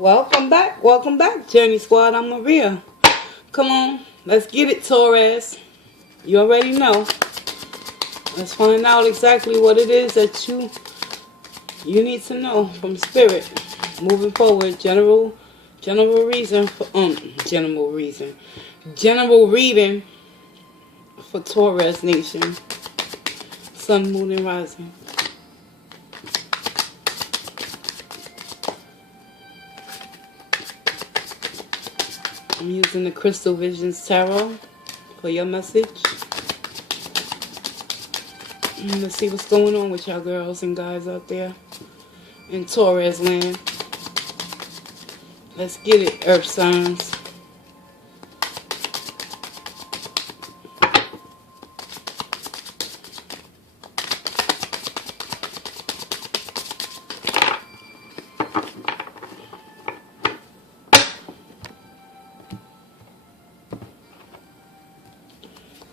Welcome back, Journey Squad. I'm Maria. Come on, let's get it, Taurus. You already know. Let's find out exactly what it is that you need to know from Spirit. Moving forward, general reason for general reading for Taurus Nation. Sun, Moon, and Rising. I'm using the Crystal Visions Tarot for your message. Let's see what's going on with y'all girls and guys out there in Taurus land. Let's get it, Earth signs.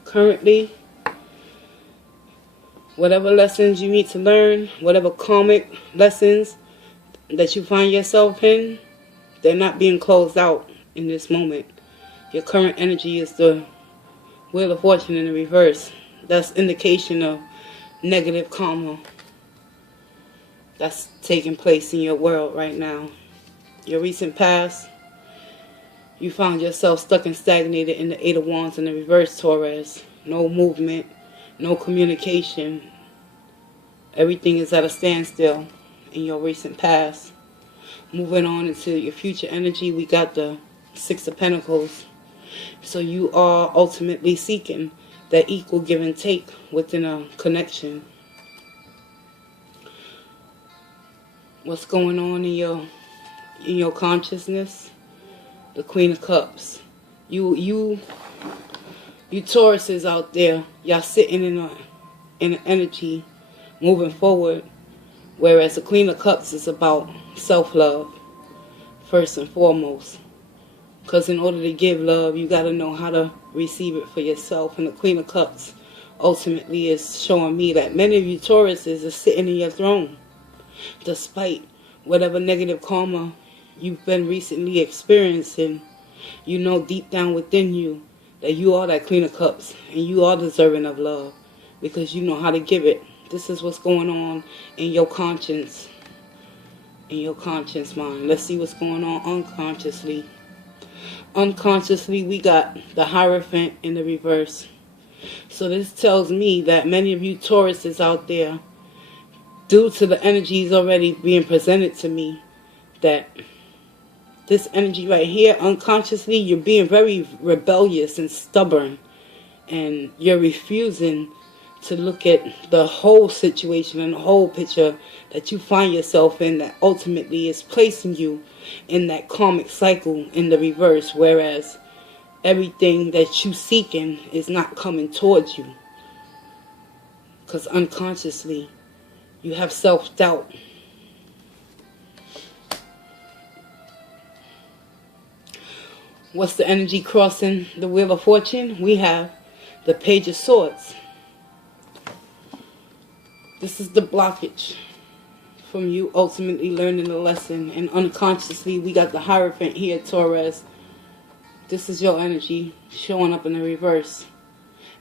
Currently, whatever lessons you need to learn, whatever karmic lessons that you find yourself in, they're not being closed out in this moment. Your current energy is the Wheel of Fortune in the reverse. That's indication of negative karma that's taking place in your world right now. Your recent past, you found yourself stuck and stagnated in the Eight of Wands in the reverse, Taurus. No movement, no communication. Everything is at a standstill in your recent past. Moving on into your future energy, we got the Six of Pentacles. So you are ultimately seeking that equal give and take within a connection. What's going on in your consciousness? The Queen of Cups. You Tauruses out there, y'all sitting in an energy moving forward, whereas the Queen of Cups is about self-love first and foremost. Because in order to give love, you got to know how to receive it for yourself. And the Queen of Cups ultimately is showing me that many of you Tauruses are sitting in your throne, despite whatever negative karma you've been recently experiencing. You know deep down within you that you are that Queen of Cups and you are deserving of love because you know how to give it. This is what's going on in your conscience, in your conscious mind. Let's see what's going on unconsciously. Unconsciously, we got the Hierophant in the reverse. So this tells me that many of you Tauruses out there, due to the energies already being presented to me, that this energy right here, unconsciously, you're being very rebellious and stubborn. And you're refusing to look at the whole situation and the whole picture that you find yourself in, that ultimately is placing you in that karmic cycle in the reverse. Whereas everything that you seeking is not coming towards you. Because unconsciously, you have self-doubt. What's the energy crossing the Wheel of Fortune? We have the Page of Swords. This is the blockage from you ultimately learning the lesson. And unconsciously, we got the Hierophant here, Taurus. This is your energy showing up in the reverse.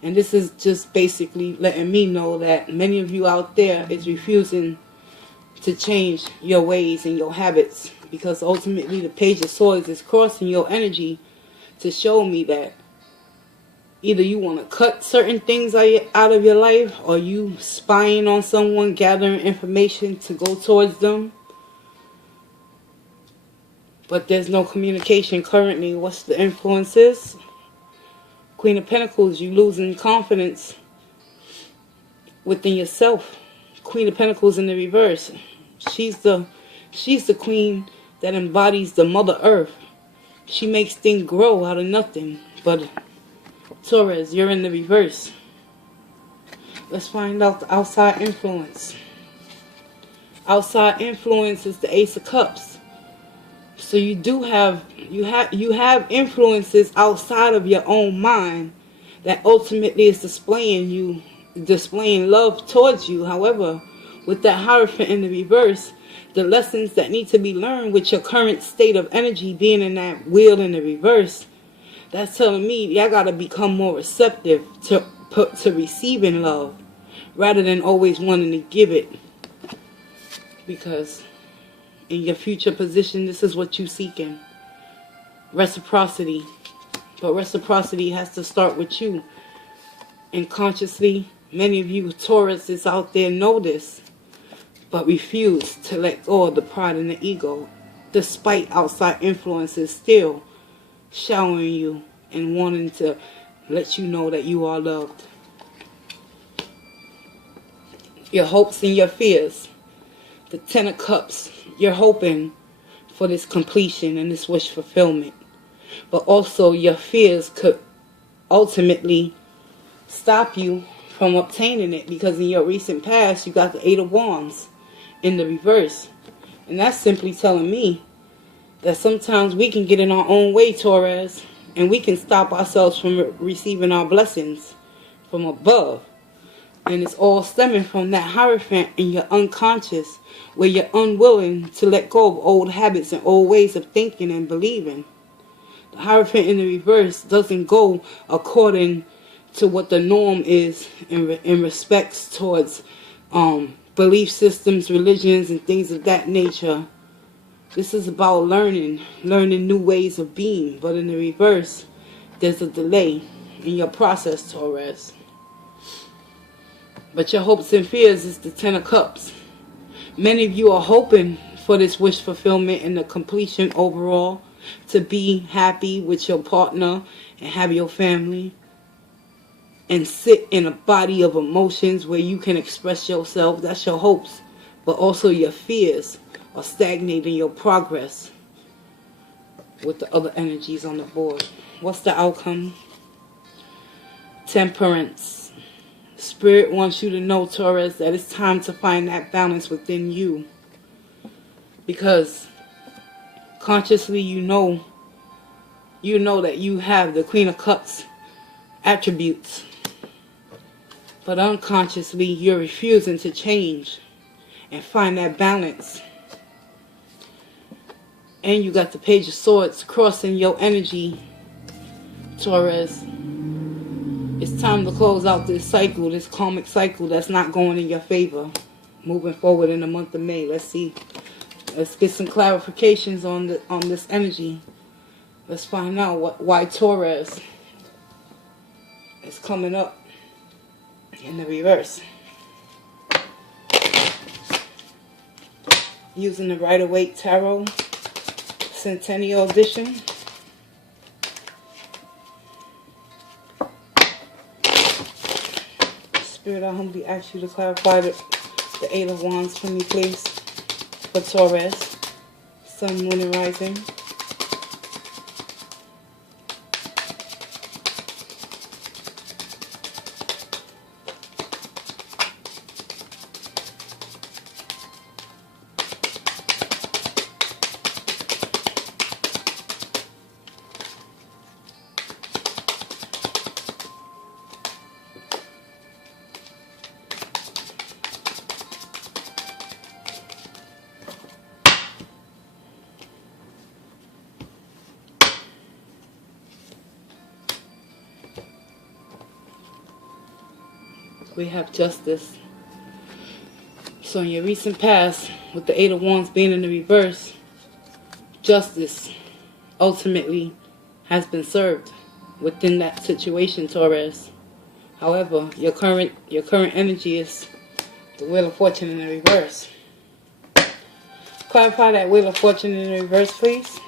And this is just basically letting me know that many of you out there is refusing to change your ways and your habits. Because ultimately the Page of Swords is crossing your energy to show me that either you want to cut certain things out of your life, or you spying on someone, gathering information to go towards them. But there's no communication currently. What's the influences? Queen of Pentacles, you losing confidence within yourself. Queen of Pentacles in the reverse. She's the queen that embodies the Mother Earth. She makes things grow out of nothing. But Taurus, you're in the reverse. Let's find out the outside influence. Outside influence is the Ace of Cups. So you do have influences outside of your own mind that ultimately is displaying love towards you. However, with that Hierophant in the reverse, the lessons that need to be learned with your current state of energy being in that wheel in the reverse, that's telling me y'all got to become more receptive to receiving love rather than always wanting to give it. Because in your future position, this is what you're seeking. Reciprocity. But reciprocity has to start with you. And consciously, many of you Tauruses out there know this, but refuse to let go of the pride and the ego, despite outside influences still showering you and wanting to let you know that you are loved. Your hopes and your fears. The Ten of Cups. You're hoping for this completion and this wish fulfillment. But also your fears could ultimately stop you from obtaining it, because in your recent past you got the Eight of Wands in the reverse. And that's simply telling me that sometimes we can get in our own way, Taurus, and we can stop ourselves from receiving our blessings from above. And it's all stemming from that Hierophant in your unconscious, where you're unwilling to let go of old habits and old ways of thinking and believing. The Hierophant in the reverse doesn't go according to what the norm is in respects towards belief systems, religions, and things of that nature. This is about learning new ways of being. But in the reverse, there's a delay in your process, Taurus. But your hopes and fears is the Ten of Cups. Many of you are hoping for this wish fulfillment and the completion overall, to be happy with your partner and have your family and sit in a body of emotions where you can express yourself. That's your hopes. But also your fears are stagnating your progress with the other energies on the board. What's the outcome? Temperance. Spirit wants you to know, Taurus, that it's time to find that balance within you. Because consciously you know that you have the Queen of Cups attributes. But unconsciously you're refusing to change and find that balance. And you got the Page of Swords crossing your energy, Taurus. It's time to close out this cycle, this karmic cycle that's not going in your favor. Moving forward in the month of May. Let's see. Let's get some clarifications on this energy. Let's find out why Taurus is coming up in the reverse. Using the Rider-Waite Tarot Centennial Edition. Spirit, I humbly ask you to clarify the Eight of Wands for me, please. For Taurus, Sun, Moon, and Rising. We have Justice. So in your recent past, with the Eight of Wands being in the reverse, justice ultimately has been served within that situation, Taurus. However, your current energy is the Wheel of Fortune in the reverse. Clarify that Wheel of Fortune in the reverse, please.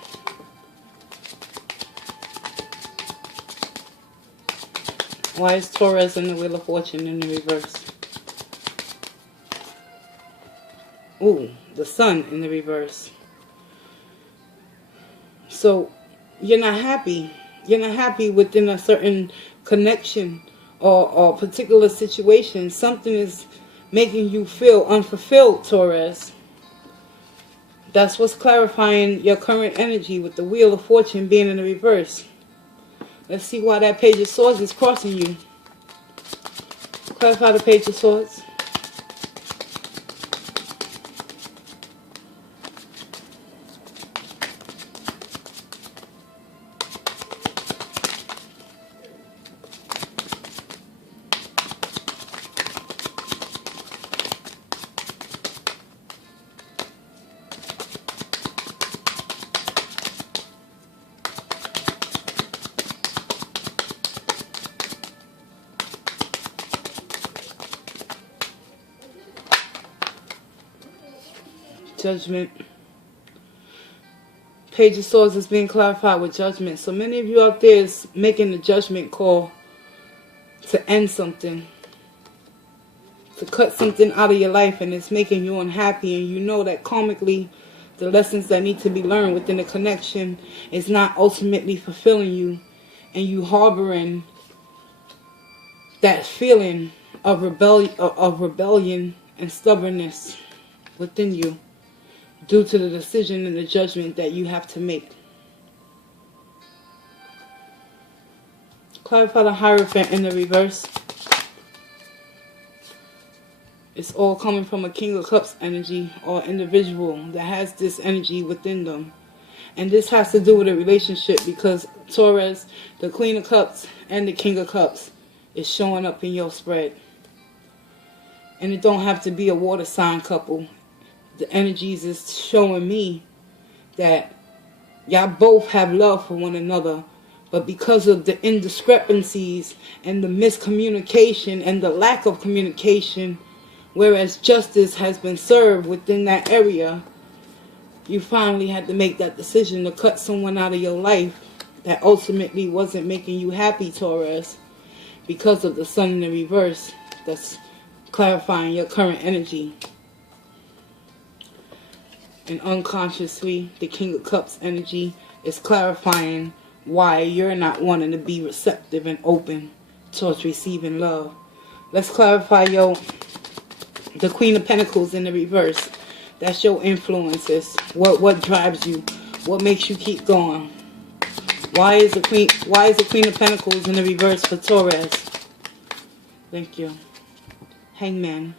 Why is Taurus in the Wheel of Fortune in the reverse? Ooh, the Sun in the reverse. So, you're not happy. You're not happy within a certain connection or particular situation. Something is making you feel unfulfilled, Taurus. That's what's clarifying your current energy with the Wheel of Fortune being in the reverse. Let's see why that Page of Swords is crossing you. Clarify the Page of Swords. Judgment. Page of Swords is being clarified with judgment. So many of you out there is making the judgment call to end something, to cut something out of your life, and it's making you unhappy, and you know that karmically the lessons that need to be learned within the connection is not ultimately fulfilling you, and you harboring that feeling of rebellion and stubbornness within you due to the decision and the judgment that you have to make. Clarify the Hierophant in the reverse. It's all coming from a King of Cups energy or individual that has this energy within them. And this has to do with a relationship because Taurus, the Queen of Cups and the King of Cups is showing up in your spread. And it don't have to be a water sign couple. The energies is showing me that y'all both have love for one another, but because of the indiscrepancies and the miscommunication and the lack of communication, whereas justice has been served within that area, you finally had to make that decision to cut someone out of your life that ultimately wasn't making you happy, Taurus, because of the Sun in the reverse that's clarifying your current energy. And unconsciously, the King of Cups energy is clarifying why you're not wanting to be receptive and open towards receiving love. Let's clarify the Queen of Pentacles in the reverse. That's your influences. What drives you? What makes you keep going? Why is the Queen of Pentacles in the reverse for Taurus? Thank you. Hangman.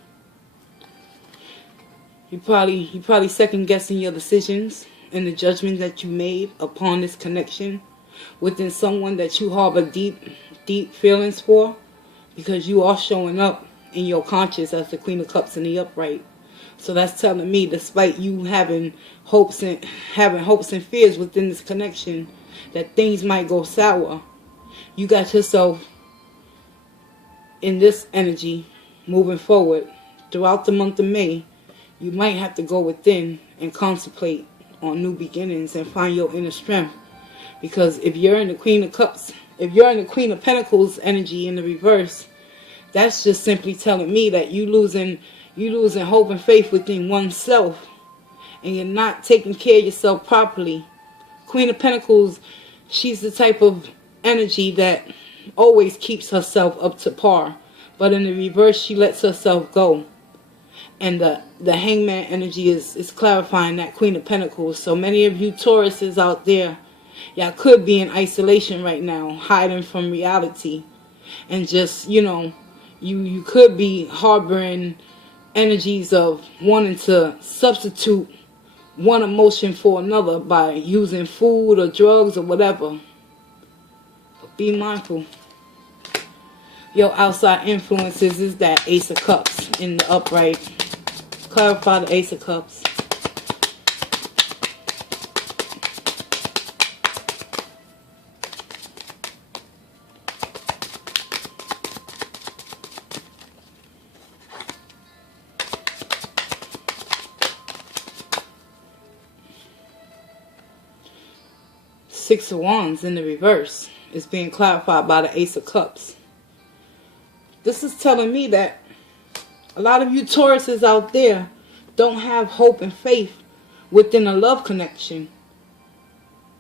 You probably second guessing your decisions and the judgment that you made upon this connection within someone that you harbor deep feelings for, because you are showing up in your conscious as the Queen of Cups in the upright. So that's telling me, despite you having hopes and fears within this connection that things might go sour, you got yourself in this energy moving forward throughout the month of May. You might have to go within and contemplate on new beginnings and find your inner strength. Because if you're in the Queen of Cups, if you're in the Queen of Pentacles energy in the reverse, that's just simply telling me that you losing hope and faith within oneself, and you're not taking care of yourself properly. Queen of Pentacles, she's the type of energy that always keeps herself up to par, but in the reverse, she lets herself go. And the Hangman energy is clarifying that Queen of Pentacles. So many of you Tauruses out there, y'all could be in isolation right now, hiding from reality. And just, you could be harboring energies of wanting to substitute one emotion for another by using food or drugs or whatever. But be mindful. Your outside influences is that Ace of Cups in the upright. Clarify the Ace of Cups. Six of Wands in the reverse is being clarified by the Ace of Cups. This is telling me that a lot of you Tauruses out there don't have hope and faith within a love connection.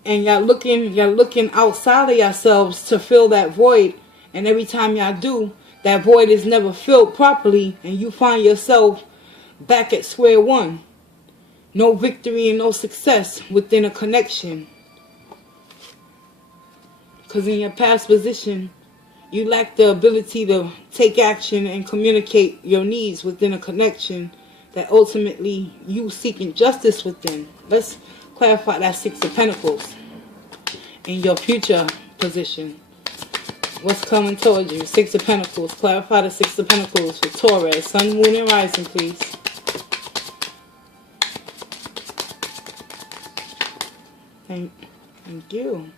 And y'all looking outside of yourselves to fill that void. And every time y'all do, that void is never filled properly. And you find yourself back at square one. No victory and no success within a connection. Because in your past position, you lack the ability to take action and communicate your needs within a connection that ultimately you seeking justice within. Let's clarify that Six of Pentacles in your future position. What's coming towards you? Six of Pentacles. Clarify the Six of Pentacles for Taurus. Sun, Moon, and Rising, please. Thank you.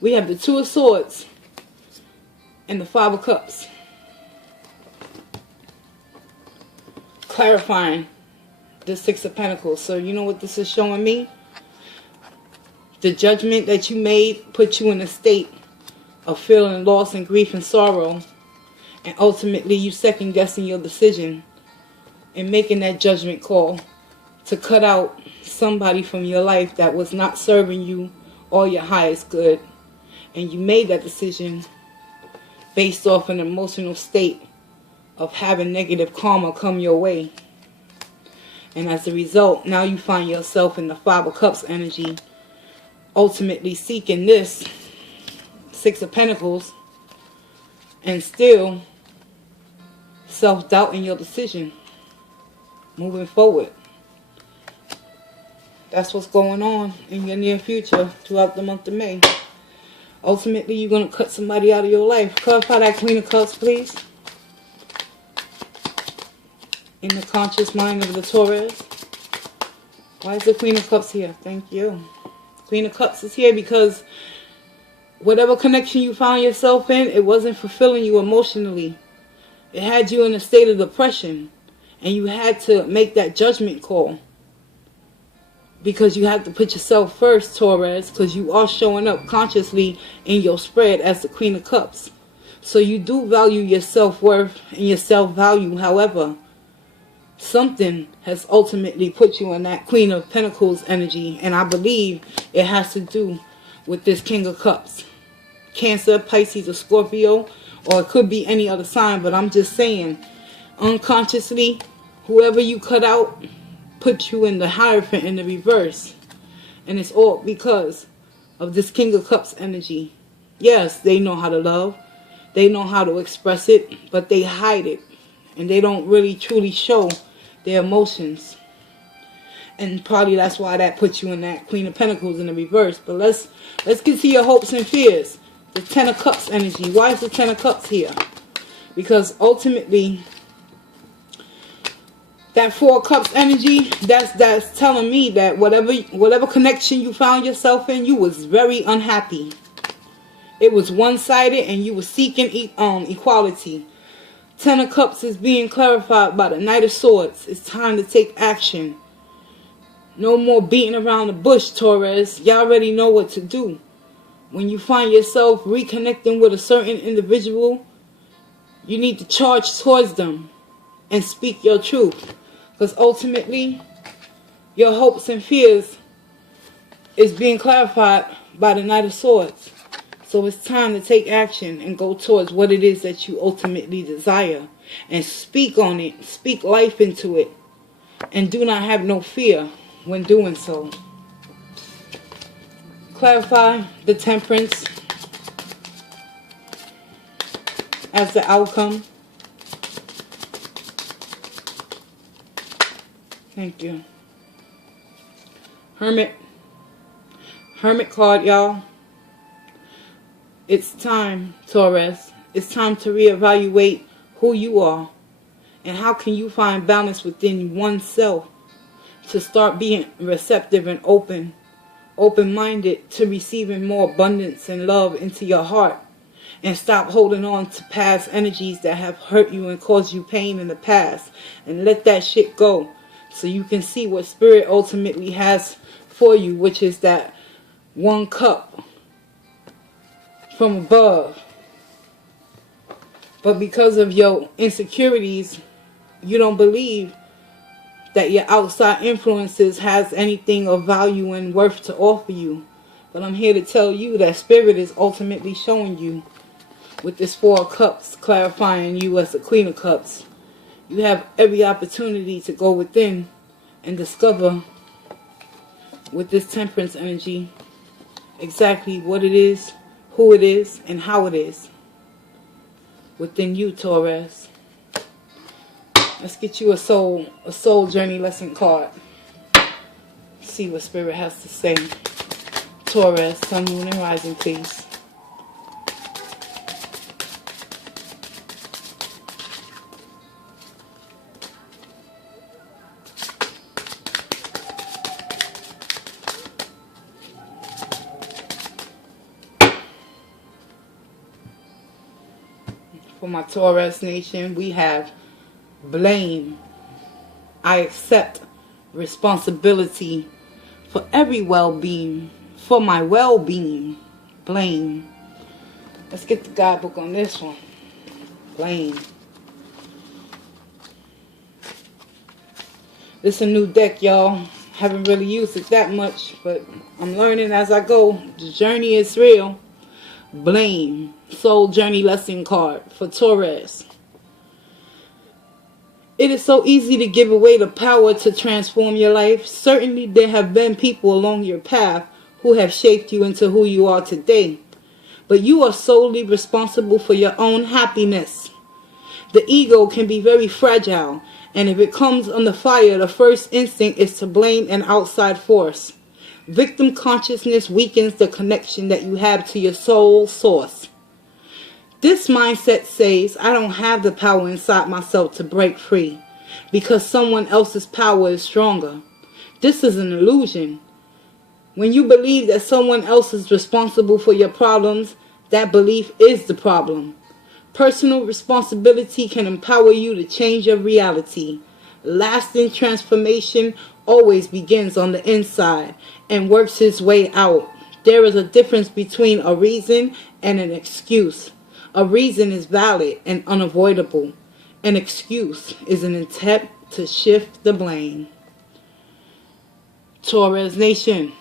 We have the Two of Swords and the Five of Cups. Clarifying the Six of Pentacles. So you know what this is showing me? The judgment that you made put you in a state of feeling loss and grief and sorrow. And ultimately you second guessing your decision and making that judgment call to cut out somebody from your life that was not serving you or your highest good. And you made that decision based off an emotional state of having negative karma come your way. And as a result, now you find yourself in the Five of Cups energy, ultimately seeking this Six of Pentacles, and still self-doubting your decision moving forward. That's what's going on in your near future throughout the month of May. Ultimately, you're going to cut somebody out of your life. Clarify that Queen of Cups, please. In the conscious mind of the Taurus. Why is the Queen of Cups here? Thank you. Queen of Cups is here because whatever connection you found yourself in, it wasn't fulfilling you emotionally. It had you in a state of depression. And you had to make that judgment call. Because you have to put yourself first, Taurus, because you are showing up consciously in your spread as the Queen of Cups. So you do value your self-worth and your self-value. However, something has ultimately put you in that Queen of Pentacles energy. And I believe it has to do with this King of Cups. Cancer, Pisces, or Scorpio. Or it could be any other sign. But I'm just saying, unconsciously, whoever you cut out put you in the Hierophant in the reverse. And it's all because of this King of Cups energy. Yes, they know how to love. They know how to express it. But they hide it. And they don't really truly show their emotions. And probably that's why that puts you in that Queen of Pentacles in the reverse. But let's get to your hopes and fears. The Ten of Cups energy. Why is the Ten of Cups here? Because ultimately, that Four of Cups energy, that's telling me that whatever connection you found yourself in, you was very unhappy. It was one-sided and you were seeking equality. Ten of Cups is being clarified by the Knight of Swords. It's time to take action. No more beating around the bush, Taurus. Y'all already know what to do. When you find yourself reconnecting with a certain individual, you need to charge towards them and speak your truth. Because ultimately, your hopes and fears is being clarified by the Knight of Swords. So it's time to take action and go towards what it is that you ultimately desire. And speak on it. Speak life into it. And do not have no fear when doing so. Clarify the Temperance as the outcome. Thank you. Hermit card, y'all. It's time, Taurus. It's time to reevaluate who you are. And how can you find balance within oneself to start being receptive and open-minded to receiving more abundance and love into your heart. And stop holding on to past energies that have hurt you and caused you pain in the past. And let that shit go. So you can see what Spirit ultimately has for you, which is that one cup from above. But because of your insecurities, you don't believe that your outside influences has anything of value and worth to offer you. But I'm here to tell you that Spirit is ultimately showing you with this Four of Cups, clarifying you as the Queen of Cups. You have every opportunity to go within and discover with this Temperance energy exactly what it is, who it is, and how it is within you, Taurus. Let's get you a soul journey lesson card. See what Spirit has to say. Taurus, Sun, Moon, and Rising, please. For my Taurus nation, we have blame. I accept responsibility for every well-being, for my well-being. Blame. Let's get the guidebook on this one. Blame. This is a new deck, y'all. Haven't really used it that much, but I'm learning as I go. The journey is real. Blame. Soul Journey Lesson card for Taurus. It is so easy to give away the power to transform your life. Certainly there have been people along your path who have shaped you into who you are today. But you are solely responsible for your own happiness. The ego can be very fragile, and if it comes under fire, the first instinct is to blame an outside force. Victim consciousness weakens the connection that you have to your soul source. This mindset says, I don't have the power inside myself to break free because someone else's power is stronger. This is an illusion. When you believe that someone else is responsible for your problems, that belief is the problem. Personal responsibility can empower you to change your reality. Lasting transformation always begins on the inside and works its way out. There is a difference between a reason and an excuse. A reason is valid and unavoidable. An excuse is an attempt to shift the blame. Taurus Nation,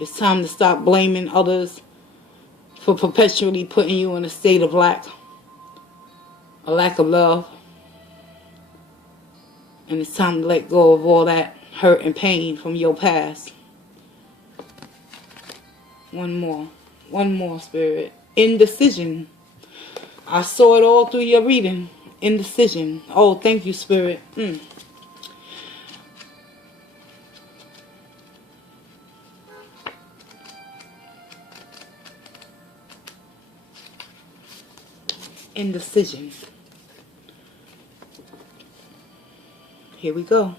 it's time to stop blaming others for perpetually putting you in a state of lack. A lack of love. And it's time to let go of all that hurt and pain from your past. One more, Spirit. Indecision. I saw it all through your reading. Indecision. Oh, thank you, Spirit. Indecision. Here we go.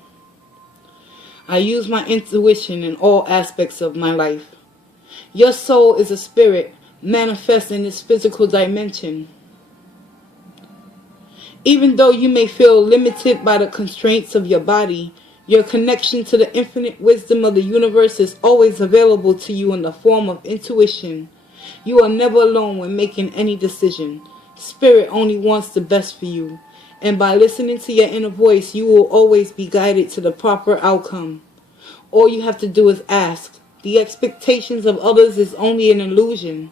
I use my intuition in all aspects of my life. Your soul is a spirit manifest in this physical dimension. Even though you may feel limited by the constraints of your body, your connection to the infinite wisdom of the universe is always available to you in the form of intuition. You are never alone when making any decision. Spirit only wants the best for you, and by listening to your inner voice, you will always be guided to the proper outcome. All you have to do is ask. The expectations of others is only an illusion.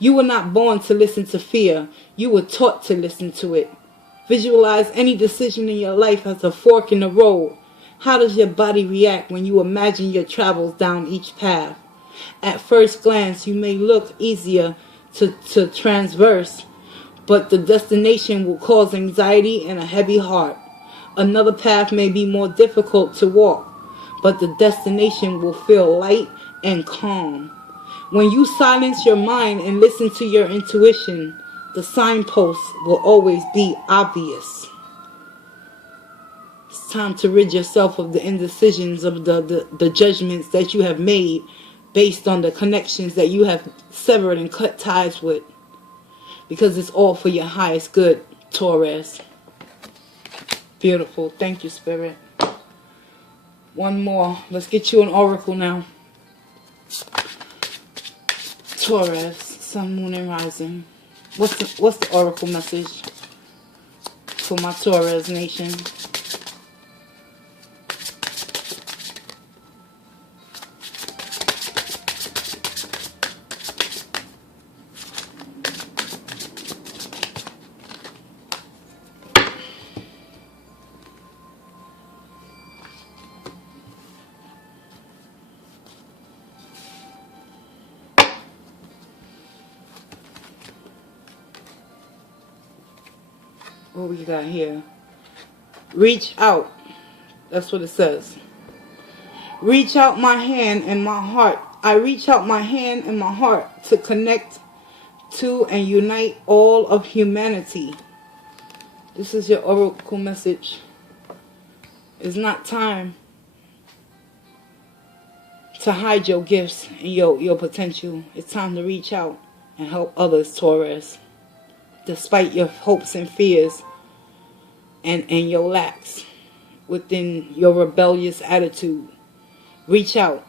You were not born to listen to fear. You were taught to listen to it. Visualize any decision in your life as a fork in the road. How does your body react when you imagine your travels down each path? At first glance, you may look easier to transverse, but the destination will cause anxiety and a heavy heart. Another path may be more difficult to walk, but the destination will feel light and calm. When you silence your mind and listen to your intuition, the signposts will always be obvious. It's time to rid yourself of the indecisions, of the judgments that you have made based on the connections that you have severed and cut ties with. Because it's all for your highest good, Taurus. Beautiful. Thank you, Spirit. One more. Let's get you an oracle now. Taurus, Sun, Moon, and Rising. What's the oracle message for my Taurus Nation? What we got here? Reach out. That's what it says. Reach out my hand and my heart. I reach out my hand and my heart to connect to and unite all of humanity. This is your oracle message. It's not time to hide your gifts and your potential. It's time to reach out and help others, Taurus. Despite your hopes and fears and your lacks. within your rebellious attitude. Reach out.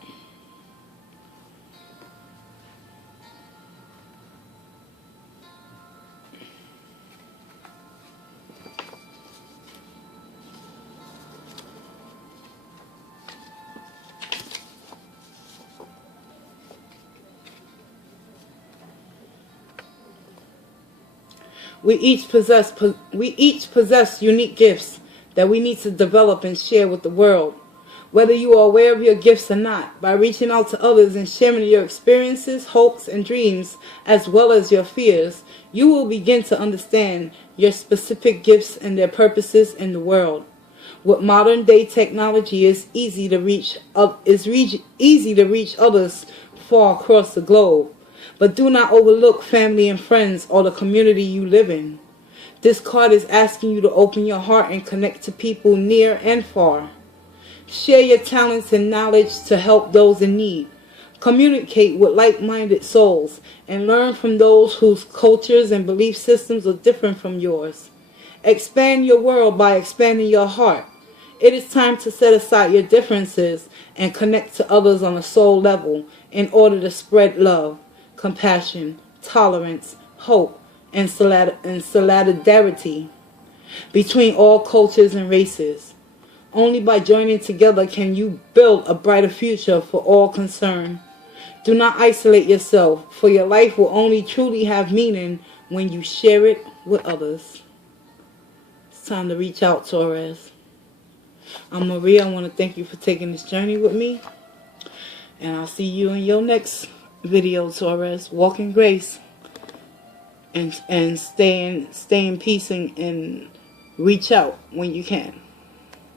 We each possess unique gifts that we need to develop and share with the world. Whether you are aware of your gifts or not, by reaching out to others and sharing your experiences, hopes, and dreams, as well as your fears, you will begin to understand your specific gifts and their purposes in the world. With modern day technology, it's easy to reach others far across the globe. But do not overlook family and friends or the community you live in. This card is asking you to open your heart and connect to people near and far. Share your talents and knowledge to help those in need. Communicate with like-minded souls and learn from those whose cultures and belief systems are different from yours. Expand your world by expanding your heart. It is time to set aside your differences and connect to others on a soul level in order to spread love, compassion, tolerance, hope, and solidarity between all cultures and races. Only by joining together can you build a brighter future for all concerned. Do not isolate yourself, for your life will only truly have meaning when you share it with others. It's time to reach out, Taurus. I'm Maria. I want to thank you for taking this journey with me. And I'll see you in your next video, Taurus. Walk in grace and stay in peace and reach out when you can.